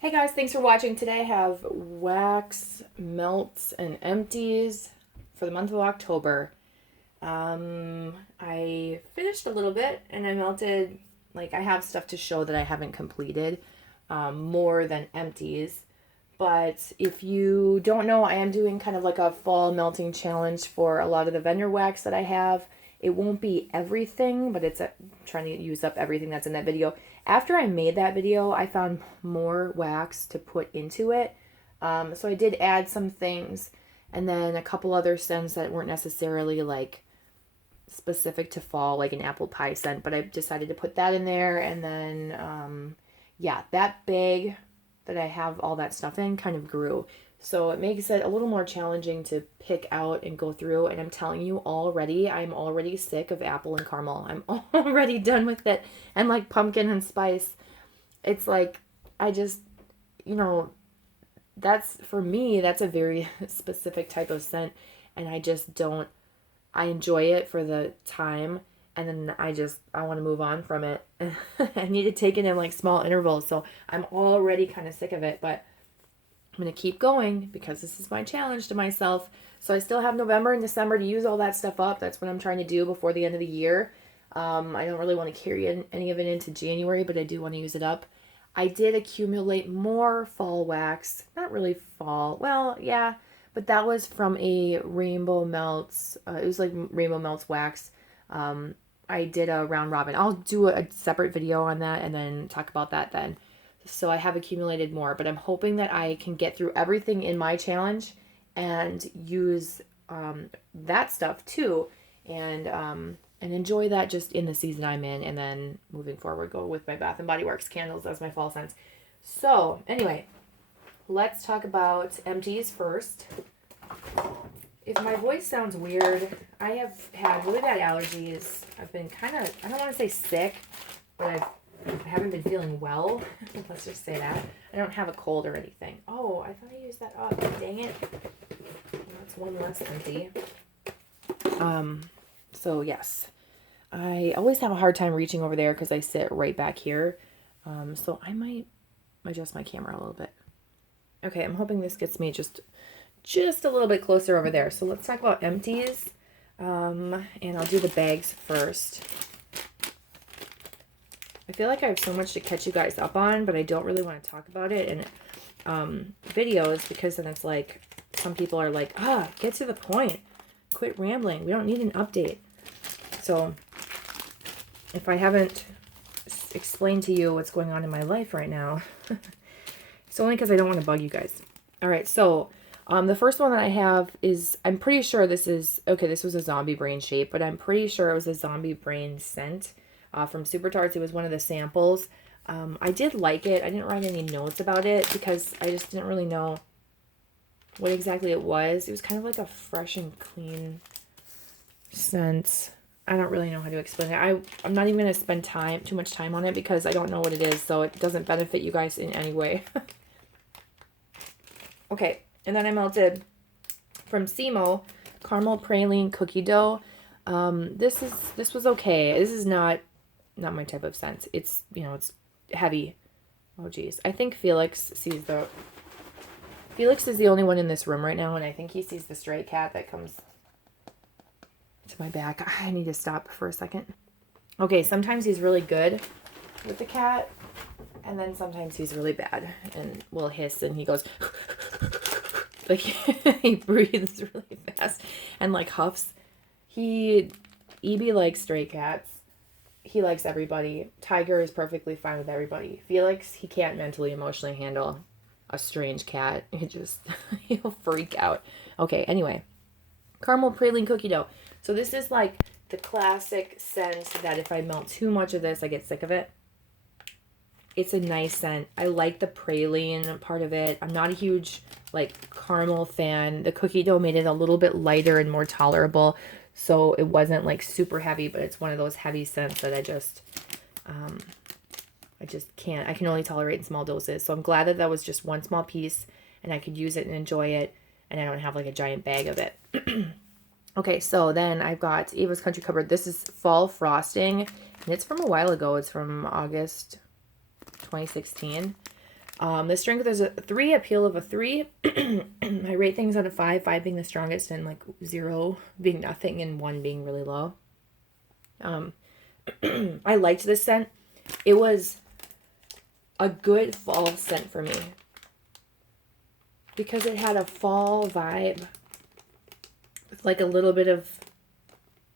Hey guys, thanks for watching. Today I have wax, melts, and empties for the month of October. I finished a little bit and I melted, like I have stuff to show that I haven't completed, more than empties. But if you don't know, I am doing kind of like a fall melting challenge for a lot of the vendor wax that I have. It won't be everything, but trying to use up everything that's in that video. After I made that video, I found more wax to put into it. So I did add some things and then a couple other scents that weren't necessarily like specific to fall, like an apple pie scent, but I decided to put that in there. And then, yeah, that bag that I have all that stuff in kind of grew. So it makes it a little more challenging to pick out and go through. And I'm telling you already, I'm already sick of apple and caramel. I'm already done with it. And like pumpkin and spice. It's like, I just, you know, that's for me, that's a very specific type of scent. And I just don't, I enjoy it for the time. And then I want to move on from it. I need to take it in like small intervals. So I'm already kind of sick of it. But I'm going to keep going because this is my challenge to myself. So I still have November and December to use all that stuff up. That's what I'm trying to do before the end of the year. I don't really want to carry any of it into January, but I do want to use it up. I did accumulate more fall wax. Not really fall. Well, yeah, but that was from a Rainbow Melts. It was like Rainbow Melts wax. I did a round robin. I'll do a separate video on that and then talk about that then. So I have accumulated more, but I'm hoping that I can get through everything in my challenge and use that stuff too, and enjoy that just in the season I'm in, and then moving forward, go with my Bath and Body Works candles as my fall scents. So anyway, let's talk about empties first. If my voice sounds weird, I have had really bad allergies. I've been kind of, I don't want to say sick, but I haven't been feeling well. Let's just say that. I don't have a cold or anything. Oh, I thought I used that up. Dang it. Well, that's one less empty. So yes. I always have a hard time reaching over there because I sit right back here. So I might adjust my camera a little bit. Okay, I'm hoping this gets me just a little bit closer over there. So let's talk about empties. And I'll do the bags first. I feel like I have so much to catch you guys up on, but I don't really want to talk about it in videos because then it's like some people are like, get to the point. Quit rambling. We don't need an update. So if I haven't explained to you what's going on in my life right now, it's only because I don't want to bug you guys. All right, so the first one that I have is, I'm pretty sure this was a zombie brain shape, but I'm pretty sure it was a zombie brain scent. From Super Tarts. It was one of the samples. I did like it. I didn't write any notes about it because I just didn't really know what exactly it was. It was kind of like a fresh and clean scent. I don't really know how to explain it. I'm not even going to spend too much time on it because I don't know what it is, so it doesn't benefit you guys in any way. Okay, and then I melted from Simo caramel praline cookie dough. This was okay. This is not my type of scent. It's, it's heavy. Oh geez. I think Felix is the only one in this room right now, and I think he sees the stray cat that comes to my back. I need to stop for a second. Okay, sometimes he's really good with the cat, and then sometimes he's really bad and will hiss and he goes like he breathes really fast and like huffs. EB likes stray cats. He likes everybody. Tiger is perfectly fine with everybody. Felix, he can't mentally, emotionally handle a strange cat. He'll freak out. Okay, anyway. Caramel praline cookie dough. So this is like the classic scent that if I melt too much of this, I get sick of it. It's a nice scent. I like the praline part of it. I'm not a huge like caramel fan. The cookie dough made it a little bit lighter and more tolerable. So it wasn't like super heavy, but it's one of those heavy scents that I just can't. I can only tolerate in small doses. So I'm glad that was just one small piece and I could use it and enjoy it. And I don't have like a giant bag of it. Okay, so then I've got Ava's Country Cupboard. This is Fall Frosting. And it's from a while ago. It's from August 2016. The strength is a 3, appeal of a 3. I rate things out of 5, 5 being the strongest and like 0 being nothing and 1 being really low. I liked this scent. It was a good fall scent for me because it had a fall vibe with like a little bit of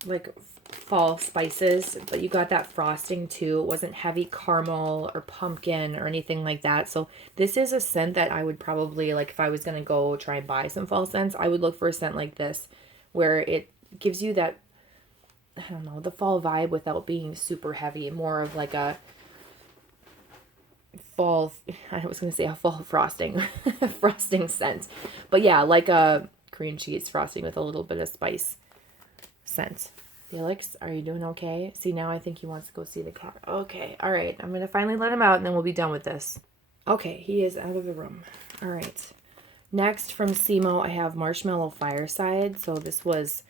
like fall spices, but you got that frosting too. It wasn't heavy caramel or pumpkin or anything like that. So this is a scent that I would probably, like if I was going to go try and buy some fall scents, I would look for a scent like this where it gives you that, I don't know, the fall vibe without being super heavy. More of like a fall, I was going to say a fall frosting, frosting scent. But yeah, like a cream cheese frosting with a little bit of spice scent. Felix, are you doing okay? See, now I think he wants to go see the cat. Okay, all right. I'm going to finally let him out and then we'll be done with this. Okay, he is out of the room. All right. Next from Simo, I have Marshmallow Fireside. So this was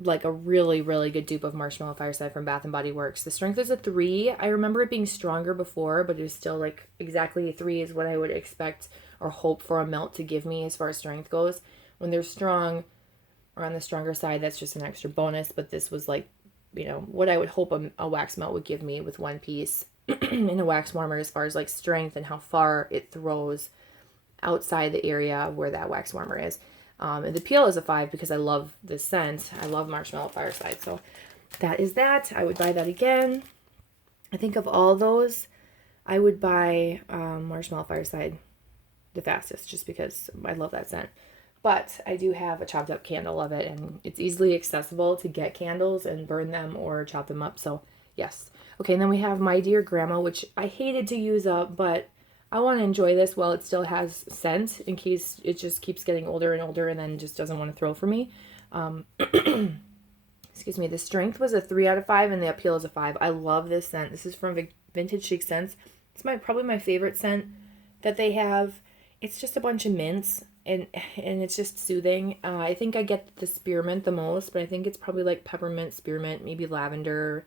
like a really, really good dupe of Marshmallow Fireside from Bath & Body Works. The strength is a 3. I remember it being stronger before, but it was still like exactly a 3 is what I would expect or hope for a melt to give me as far as strength goes. When they're strong, or on the stronger side, that's just an extra bonus, but this was like, you know, what I would hope a wax melt would give me with one piece in a wax warmer as far as like strength and how far it throws outside the area where that wax warmer is. And the peel is a 5 because I love this scent. I love Marshmallow Fireside, so that is that. I would buy that again. I think of all those, I would buy Marshmallow Fireside the fastest just because I love that scent. But I do have a chopped up candle of it, and it's easily accessible to get candles and burn them or chop them up. So, yes. Okay, and then we have My Dear Grandma, which I hated to use up, but I want to enjoy this while it still has scent in case it just keeps getting older and older and then just doesn't want to throw for me. Excuse me. The strength was a 3 out of 5, and the appeal is a 5. I love this scent. This is from Vintage Chic Scents. It's probably my favorite scent that they have. It's just a bunch of mints. And it's just soothing. I think I get the spearmint the most, but I think it's probably like peppermint, spearmint, maybe lavender,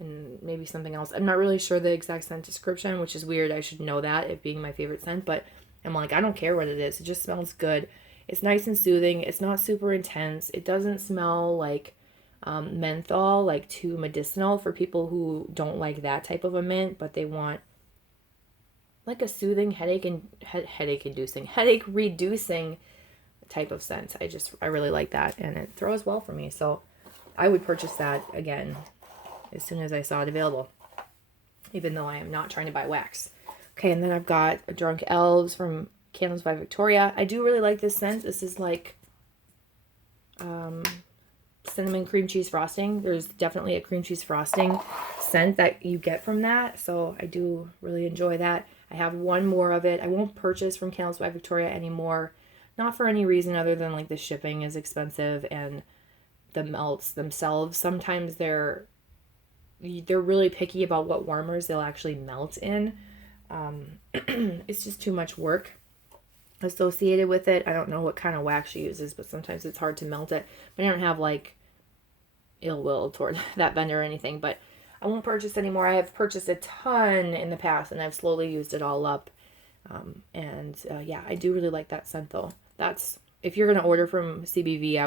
and maybe something else. I'm not really sure the exact scent description, which is weird. I should know that, it being my favorite scent, but I'm like, I don't care what it is. It just smells good. It's nice and soothing. It's not super intense. It doesn't smell like menthol, like too medicinal for people who don't like that type of a mint, but they want like a soothing headache reducing type of scent. I really like that, and it throws well for me. So I would purchase that again as soon as I saw it available, even though I am not trying to buy wax. Okay, and then I've got Drunk Elves from Candles by Victoria. I do really like this scent. This is like cinnamon cream cheese frosting. There's definitely a cream cheese frosting scent that you get from that, so I do really enjoy that. I have one more of it. I won't purchase from Candles by Victoria anymore. Not for any reason other than like the shipping is expensive and the melts themselves. Sometimes they're really picky about what warmers they'll actually melt in. It's just too much work associated with it. I don't know what kind of wax she uses, but sometimes it's hard to melt it. But I don't have like ill will toward that vendor or anything, but I won't purchase anymore. I have purchased a ton in the past, and I've slowly used it all up. Yeah, I do really like that scent though. That's, if you're gonna order from CBV, I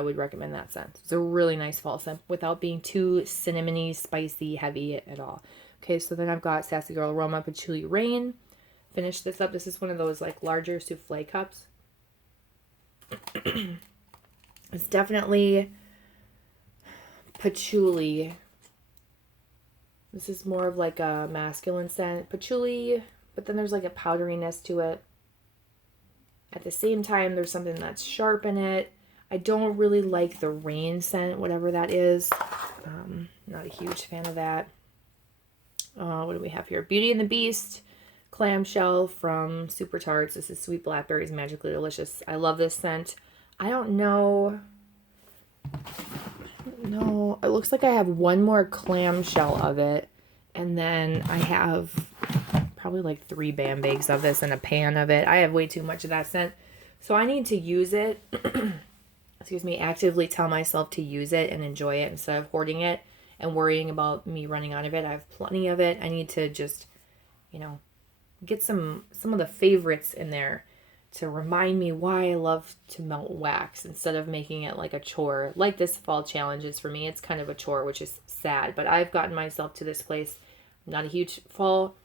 would recommend that scent. It's a really nice fall scent without being too cinnamony, spicy, heavy at all. Okay, so then I've got Sassy Girl Aroma Patchouli Rain. Finish this up. This is one of those like larger souffle cups. It's definitely patchouli. This is more of like a masculine scent. Patchouli, but then there's like a powderiness to it. At the same time, there's something that's sharp in it. I don't really like the rain scent, whatever that is. Not a huge fan of that. What do we have here? Beauty and the Beast clamshell from Super Tarts. This is Sweet Blackberries, Magically Delicious. I love this scent. I don't know. No, it looks like I have one more clamshell of it, and then I have probably like 3 bam bags of this and a pan of it. I have way too much of that scent, so I need to use it. Excuse me, actively tell myself to use it and enjoy it instead of hoarding it and worrying about me running out of it. I have plenty of it. I need to just, you know, get some of the favorites in there to remind me why I love to melt wax instead of making it like a chore. Like this fall challenge is for me, it's kind of a chore, which is sad. But I've gotten myself to this place. I'm not a huge fall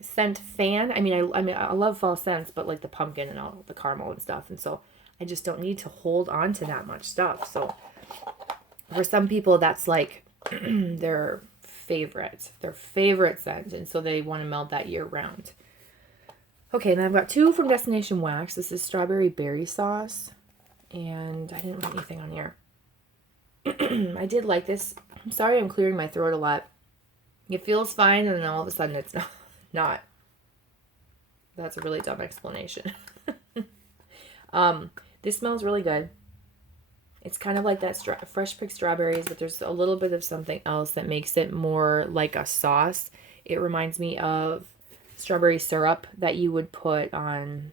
scent fan. I mean, I love fall scents, but like the pumpkin and all the caramel and stuff. And so I just don't need to hold on to that much stuff. So for some people, that's like their favorite scent. And so they want to melt that year round. Okay, and I've got 2 from Destination Wax. This is strawberry berry sauce. And I didn't write anything on here. I did like this. I'm sorry I'm clearing my throat a lot. It feels fine, and then all of a sudden it's not. That's a really dumb explanation. This smells really good. It's kind of like that fresh picked strawberries, but there's a little bit of something else that makes it more like a sauce. It reminds me of strawberry syrup that you would put on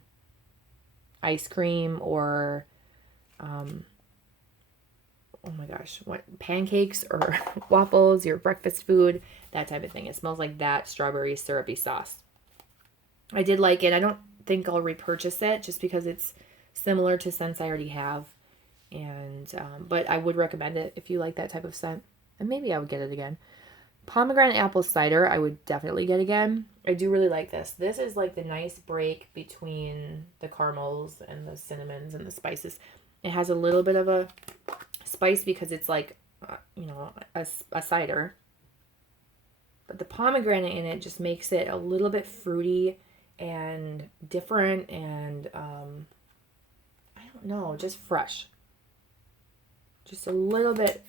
ice cream or oh my gosh, what, pancakes or waffles, your breakfast food, that type of thing. It smells like that strawberry syrupy sauce. I did like it. I don't think I'll repurchase it just because it's similar to scents I already have. And but I would recommend it if you like that type of scent. And maybe I would get it again. Pomegranate apple cider, I would definitely get again. I do really like this. This is like the nice break between the caramels and the cinnamons and the spices. It has a little bit of a spice because it's like, you know, a cider. But the pomegranate in it just makes it a little bit fruity and different and, I don't know, just fresh. Just a little bit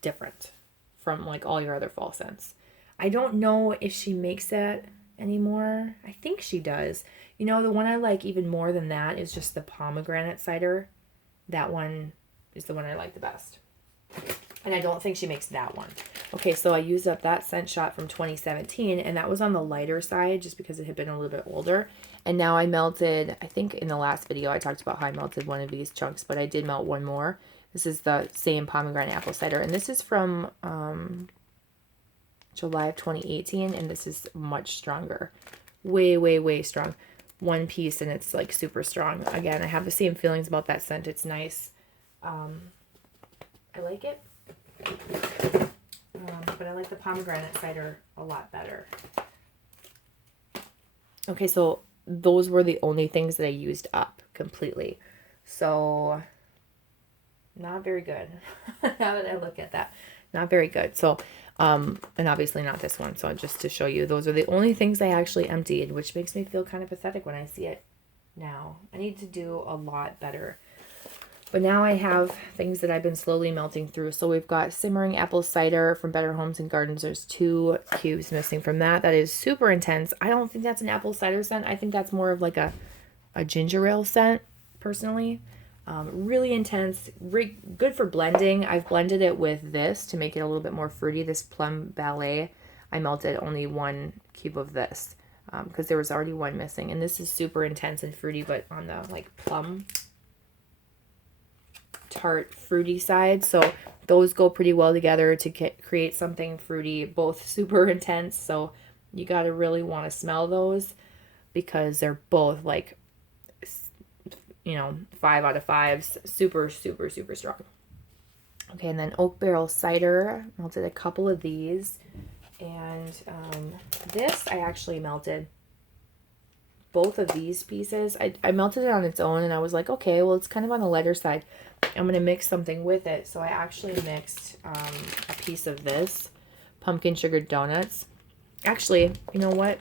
different from like all your other fall scents. I don't know if she makes that anymore. I think she does. You know, the one I like even more than that is just the pomegranate cider. That one is the one I like the best. And I don't think she makes that one. Okay, so I used up that scent shot from 2017, and that was on the lighter side just because it had been a little bit older. And now I melted, I think in the last video I talked about how I melted one of these chunks, but I did melt one more. This is the same pomegranate apple cider, and this is from July of 2018, and this is much stronger. Way strong. One piece, and it's like super strong. Again, I have the same feelings about that scent. It's nice. I like it. But I like the pomegranate cider a lot better. Okay, so those were the only things that I used up completely. So, not very good. Now that I look at that, not very good. So, and obviously not this one. So just to show you, those are the only things I actually emptied, which makes me feel kind of pathetic when I see it now. I need to do a lot better. But now I have things that I've been slowly melting through. So we've got simmering apple cider from Better Homes and Gardens. There's 2 cubes missing from that. That is super intense. I don't think that's an apple cider scent. I think that's more of like a ginger ale scent, personally. Really intense, good for blending. I've blended it with this to make it a little bit more fruity. This Plum Ballet, I melted only 1 cube of this because there was already 1 missing. And this is super intense and fruity, but on the like plum tart fruity side. So those go pretty well together to create something fruity, both super intense. So you got to really want to smell those because they're both like, you know, 5 out of 5s, super strong. Okay, and then oak barrel cider, melted a couple of these, and this I actually melted both of these pieces. I melted it on its own, and I was like, okay, well, it's kind of on the lighter side. I'm going to mix something with it. So I actually mixed a piece of this, pumpkin sugar donuts. Actually, you know what?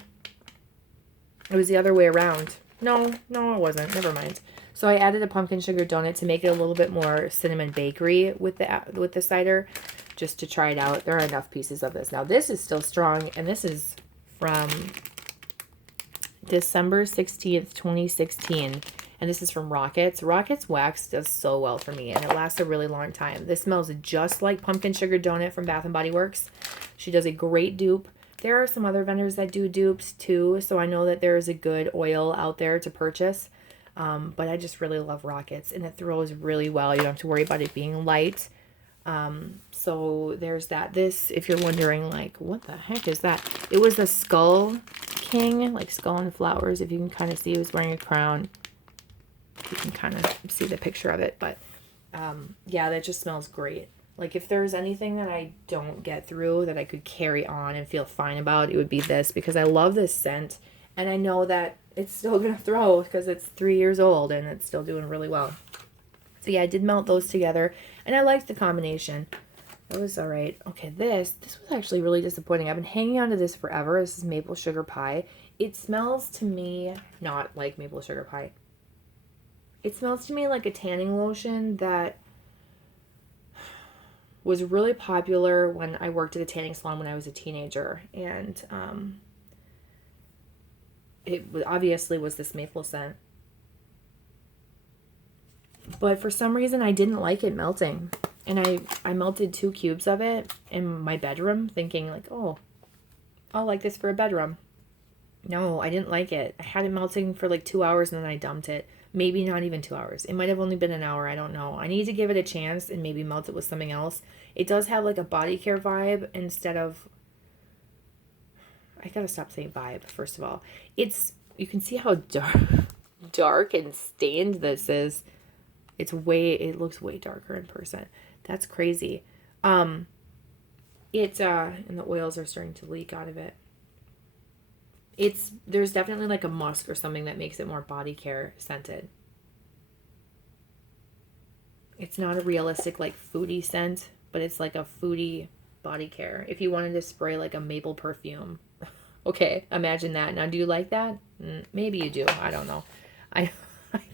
It was the other way around. No, it wasn't. Never mind. So I added a pumpkin sugar donut to make it a little bit more cinnamon bakery with the cider, just to try it out. There are enough pieces of this. Now this is still strong, and this is from December 16th, 2016. And this is from Rockets. Rockets wax does so well for me, and it lasts a really long time. This smells just like pumpkin sugar donut from Bath & Body Works. She does a great dupe. There are some other vendors that do dupes too, so I know that there is a good oil out there to purchase. But I just really love Rockets, and it throws really well. You don't have to worry about it being light. So there's that. This, if you're wondering, like, what the heck is that? It was a skull king, like skull and flowers. If you can kind of see, he was wearing a crown. You can kind of see the picture of it, but yeah, that just smells great. Like, if there's anything that I don't get through that I could carry on and feel fine about, it would be this, because I love this scent, and I know that it's still gonna throw because it's 3 years old and it's still doing really well. So yeah, I did melt those together, and I liked the combination. It was all right. Okay, this was actually really disappointing. I've been hanging on to this forever. This is maple sugar pie. It smells to me not like maple sugar pie. It smells to me like a tanning lotion that was really popular when I worked at a tanning salon when I was a teenager. And it obviously was this maple scent. But for some reason, I didn't like it melting. And I melted 2 cubes of it in my bedroom, thinking like, oh, I'll like this for a bedroom. No, I didn't like it. I had it melting for like 2 hours and then I dumped it. Maybe not even 2 hours. It might have only been an hour. I don't know. I need to give it a chance and maybe melt it with something else. It does have like a body care vibe instead of... I gotta stop saying vibe, first of all. You can see how dark and stained this is. It looks way darker in person. That's crazy. And the oils are starting to leak out of it. There's definitely like a musk or something that makes it more body care scented. It's not a realistic like foodie scent, but it's like a foodie body care. If you wanted to spray like a maple perfume. Okay, imagine that. Now, do you like that? Maybe you do. I don't know. I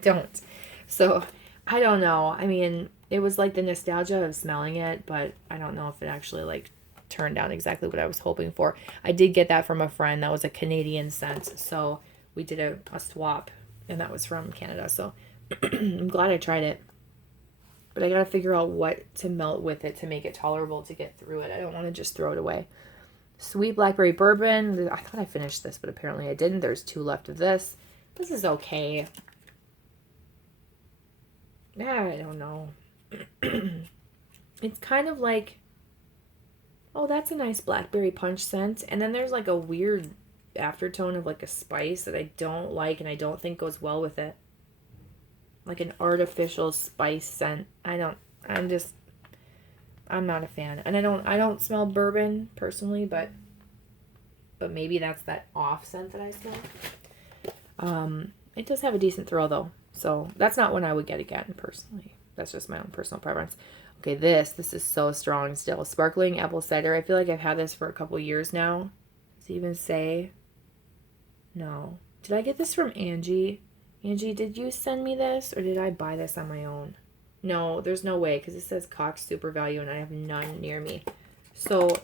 don't. So, I don't know. I mean, it was like the nostalgia of smelling it, but I don't know if it actually like turned out exactly what I was hoping for. I did get that from a friend. That was a Canadian scent. So we did a swap, and that was from Canada. So I'm glad I tried it. But I got to figure out what to melt with it to make it tolerable to get through it. I don't want to just throw it away. Sweet blackberry bourbon. I thought I finished this, but apparently I didn't. There's 2 left of this. This is okay. Yeah, I don't know. It's kind of like, oh, that's a nice blackberry punch scent. And then there's like a weird aftertone of like a spice that I don't like and I don't think goes well with it. Like an artificial spice scent. I'm not a fan. And I don't smell bourbon personally, but maybe that's that off scent that I smell. It does have a decent throw though. So that's not one I would get again personally. That's just my own personal preference. Okay, this is so strong still. Sparkling apple cider. I feel like I've had this for a couple years now. Does it even say? No. Did I get this from Angie? Angie, did you send me this or did I buy this on my own? No, there's no way because it says Cox Super Value and I have none near me. So,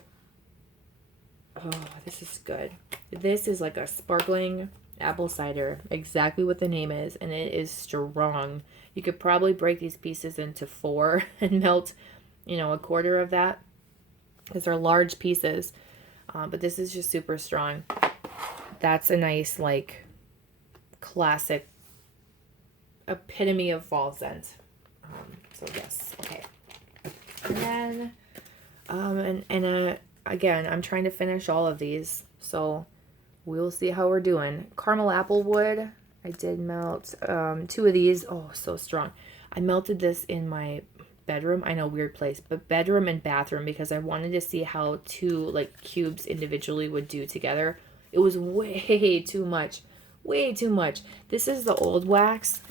oh, this is good. This is like a sparkling apple cider, exactly what the name is, and it is strong. You could probably break these pieces into 4 and melt, a quarter of that because they're large pieces. But this is just super strong. That's a nice, like, classic epitome of fall scent. So yes, okay. And then, again, I'm trying to finish all of these, so we'll see how we're doing. Caramel Applewood. I did melt 2 of these. Oh, so strong. I melted this in my bedroom. I know, weird place, but bedroom and bathroom because I wanted to see how 2 like cubes individually would do together. It was way too much. Way too much. This is the old wax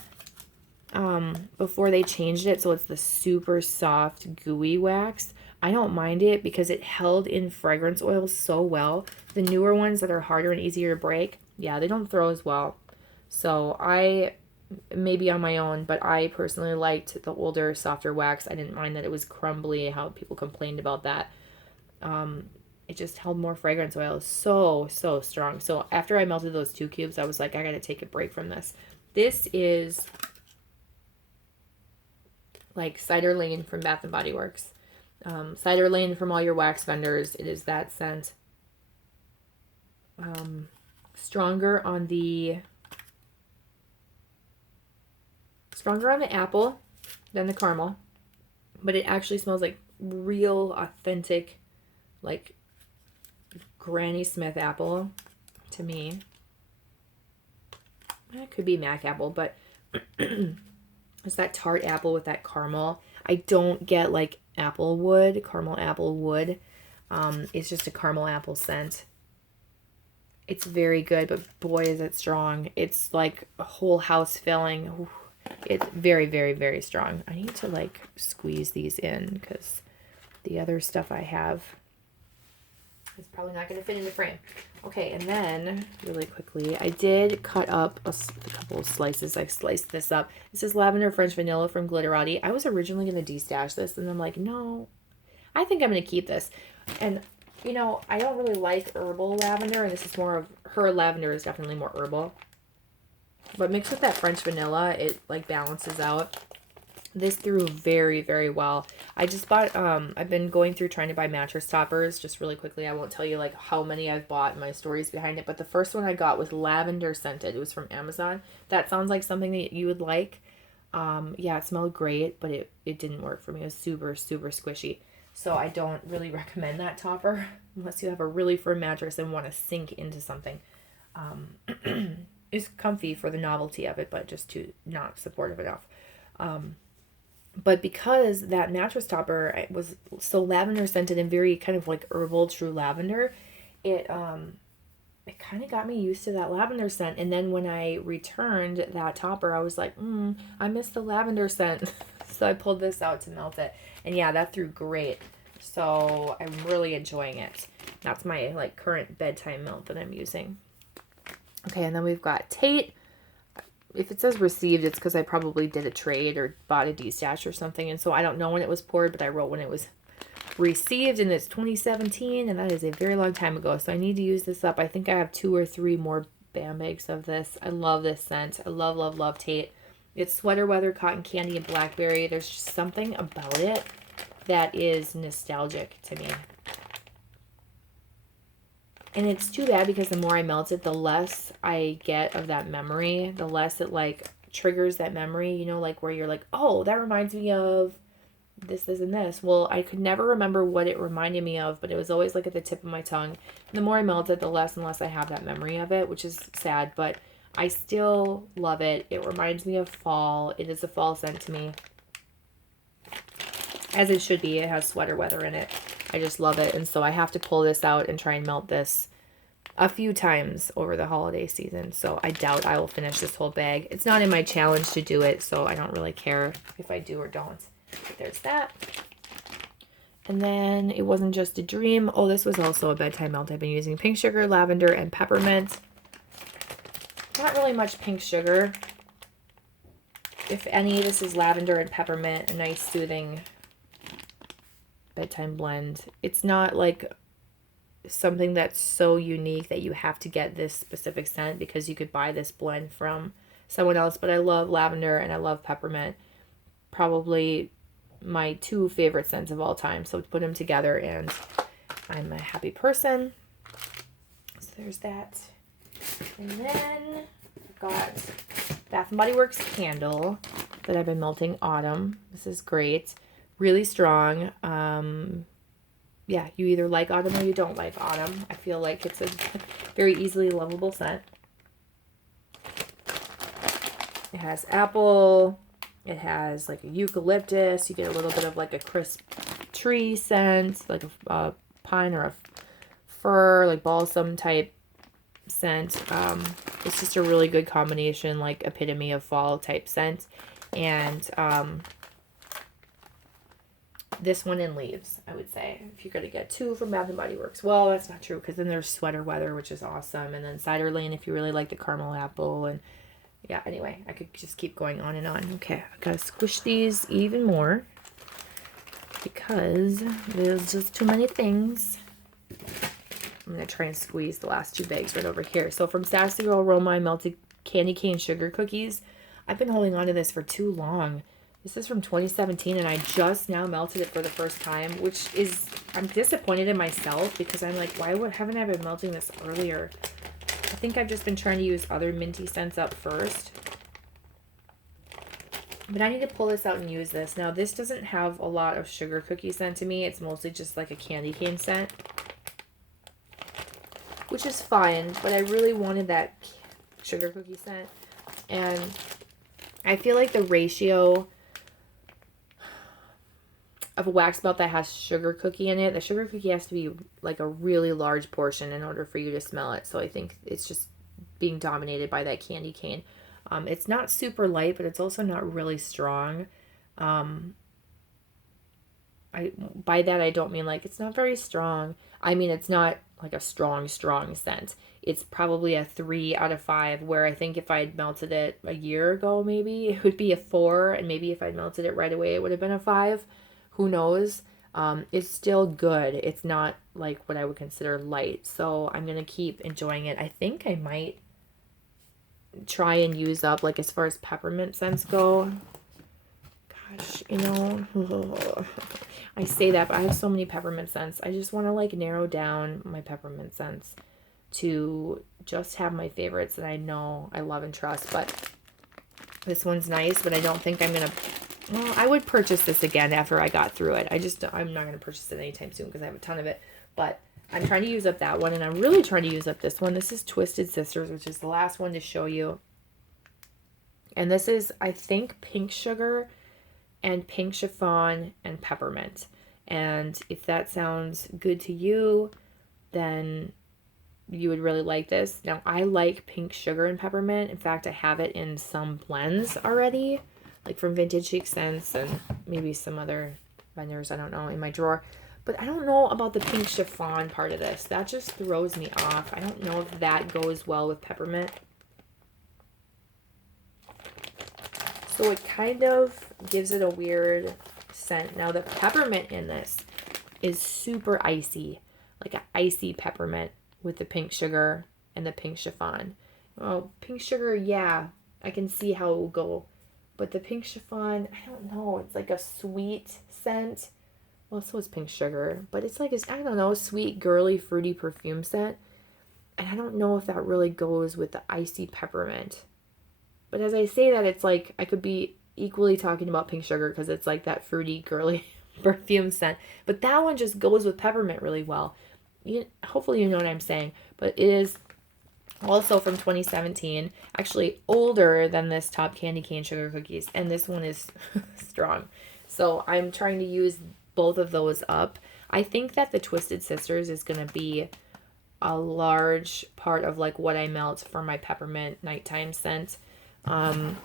before they changed it, so it's the super soft gooey wax. I don't mind it because it held in fragrance oil so well. The newer ones that are harder and easier to break, yeah, they don't throw as well. So I, maybe on my own, but I personally liked the older, softer wax. I didn't mind that it was crumbly, how people complained about that. It just held more fragrance oil. So strong. So after I melted those 2 cubes, I was like, I got to take a break from this. This is like Cider Lane from Bath & Body Works. Cider Lane from all your wax vendors. It is that scent. Stronger on the apple than the caramel, but it actually smells like real authentic, like Granny Smith apple to me. It could be Mac apple, but it's that tart apple with that caramel. I don't get like caramel apple wood. It's just a caramel apple scent. It's very good, but boy, is it strong. It's like a whole house filling. Ooh, it's very, very, very strong. I need to like squeeze these in because the other stuff I have is probably not going to fit in the frame. Okay, and then really quickly, I did cut up a couple of slices. I've sliced this up. This is lavender French vanilla from Glitterati. I was originally going to destash this, and I'm like, no, I think I'm going to keep this. And you know, I don't really like herbal lavender, and this is more of, her lavender is definitely more herbal. But mixed with that French vanilla, it like balances out. This threw very, very well. I just bought, I've been going through trying to buy mattress toppers just really quickly. I won't tell you like how many I've bought and my stories behind it, but the first one I got was lavender scented. It was from Amazon. That sounds like something that you would like. Yeah, it smelled great, but it didn't work for me. It was super, super squishy. So I don't really recommend that topper unless you have a really firm mattress and want to sink into something. It's comfy for the novelty of it, but just too not supportive enough. But because that mattress topper was so lavender scented and very kind of like herbal true lavender, it kind of got me used to that lavender scent. And then when I returned that topper, I was like, I miss the lavender scent. So I pulled this out to melt it. And yeah, that threw great. So I'm really enjoying it. That's my like current bedtime melt that I'm using. Okay, and then we've got Tate. If it says received, it's because I probably did a trade or bought a destash or something. And so I don't know when it was poured, but I wrote when it was received, and it's 2017, and that is a very long time ago. So I need to use this up. I think I have 2 or 3 more bam bags of this. I love this scent. I love, love, love Tate. It's sweater weather, cotton candy, and blackberry. There's just something about it that is nostalgic to me. And it's too bad because the more I melt it, the less I get of that memory. The less it like triggers that memory, you know, like where you're like, oh, that reminds me of this, this, and this. Well, I could never remember what it reminded me of, but it was always like at the tip of my tongue. And the more I melt it, the less and less I have that memory of it, which is sad, but I still love it. It reminds me of fall. It is a fall scent to me. As it should be. It has sweater weather in it. I just love it. And so I have to pull this out and try and melt this a few times over the holiday season. So I doubt I will finish this whole bag. It's not in my challenge to do it, so I don't really care if I do or don't. But there's that. And then it wasn't just a dream. Oh, this was also a bedtime melt. I've been using pink sugar, lavender, and peppermint. Not really much pink sugar. If any, this is lavender and peppermint, a nice soothing bedtime blend. It's not like something that's so unique that you have to get this specific scent, because you could buy this blend from someone else. But I love lavender and I love peppermint. Probably my 2 favorite scents of all time. So put them together and I'm a happy person. So there's that. And then I've got Bath & Body Works candle that I've been melting autumn. This is great. Really strong. Yeah, you either like autumn or you don't like autumn. I feel like it's a very easily lovable scent. It has apple. It has like a eucalyptus. You get a little bit of like a crisp tree scent, like a pine or a fir, like balsam type scent. It's just a really good combination, like epitome of fall type scent. And this one in leaves, I would say, if you're going to get 2 from Bath & Body Works. Well, that's not true, because then there's Sweater Weather, which is awesome, and then Cider Lane if you really like the caramel apple, and yeah, anyway, I could just keep going on and on. Okay, I gotta squish these even more because there's just too many things. I'm going to try and squeeze the last 2 bags right over here. So from Sassy Girl Aroma, I melted candy cane sugar cookies. I've been holding on to this for too long. This is from 2017, and I just now melted it for the first time, which is, I'm disappointed in myself because I'm like, haven't I been melting this earlier? I think I've just been trying to use other minty scents up first. But I need to pull this out and use this. Now, this doesn't have a lot of sugar cookie scent to me. It's mostly just like a candy cane scent, which is fine, but I really wanted that sugar cookie scent. And I feel like the ratio of a wax melt that has sugar cookie in it, the sugar cookie has to be like a really large portion in order for you to smell it. So I think it's just being dominated by that candy cane. It's not super light, but it's also not really strong. By that I don't mean like it's not very strong. I mean it's not like a strong scent. It's probably a 3 out of 5, where I think if I'd melted it a year ago, maybe it would be a 4, and maybe if I'd melted it right away, it would have been a 5. Who knows? It's still good. It's not like what I would consider light. So I'm going to keep enjoying it. I think I might try and use up, like as far as peppermint scents go. Gosh, you know, I say that, but I have so many peppermint scents. I just want to like narrow down my peppermint scents to just have my favorites that I know I love and trust. But this one's nice, but I don't think I'm going to, well, I would purchase this again after I got through it. I'm not going to purchase it anytime soon because I have a ton of it. But I'm trying to use up that one, and I'm really trying to use up this one. This is Twisted Sisters, which is the last one to show you. And this is, I think, pink sugar and pink chiffon and peppermint. And if that sounds good to you, then you would really like this. Now, I like pink sugar and peppermint. In fact, I have it in some blends already, like from Vintage Chic Scents and maybe some other vendors, I don't know, in my drawer. But I don't know about the pink chiffon part of this. That just throws me off. I don't know if that goes well with peppermint. So it kind of gives it a weird scent. Now, the peppermint in this is super icy, like an icy peppermint with the pink sugar and the pink chiffon. Oh, pink sugar, yeah, I can see how it will go. But the pink chiffon, I don't know. It's like a sweet scent. Well, so is pink sugar. But it's like, I don't know, sweet, girly, fruity perfume scent. And I don't know if that really goes with the icy peppermint. But as I say that, it's like I could be equally talking about pink sugar because it's like that fruity, girly perfume scent. But that one just goes with peppermint really well. Hopefully you know what I'm saying. But it is also from 2017, actually older than this top candy cane sugar cookies, and this one is strong. So I'm trying to use both of those up. I think that the Twisted Sisters is going to be a large part of like what I melt for my peppermint nighttime scent. And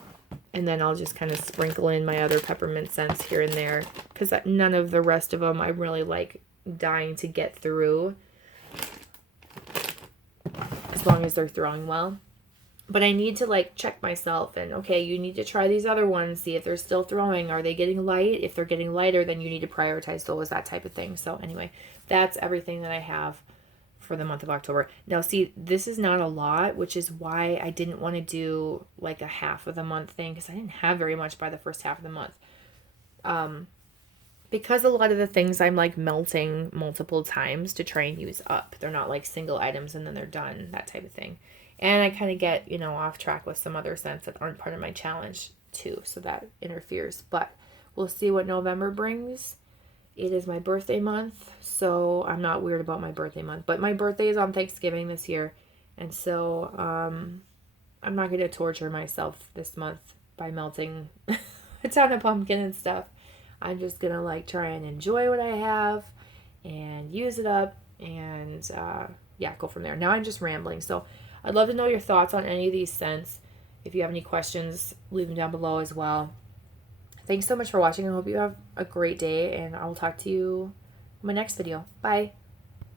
then I'll just kind of sprinkle in my other peppermint scents here and there, because none of the rest of them I'm really like dying to get through, as long as they're throwing well. But I need to like check myself and, okay, you need to try these other ones, see if they're still throwing. Are they getting light? If they're getting lighter, then you need to prioritize those, that type of thing. So anyway, that's everything that I have for the month of October. Now, see, this is not a lot, which is why I didn't want to do like a half of the month thing, because I didn't have very much by the first half of the month. Because a lot of the things I'm like melting multiple times to try and use up. They're not like single items and then they're done, that type of thing. And I kind of get, off track with some other scents that aren't part of my challenge too, so that interferes. But we'll see what November brings. It is my birthday month, so I'm not weird about my birthday month. But my birthday is on Thanksgiving this year, and so I'm not going to torture myself this month by melting a ton of pumpkin and stuff. I'm just going to like try and enjoy what I have and use it up and go from there. Now I'm just rambling, so I'd love to know your thoughts on any of these scents. If you have any questions, leave them down below as well. Thanks so much for watching. I hope you have a great day, and I will talk to you in my next video. Bye.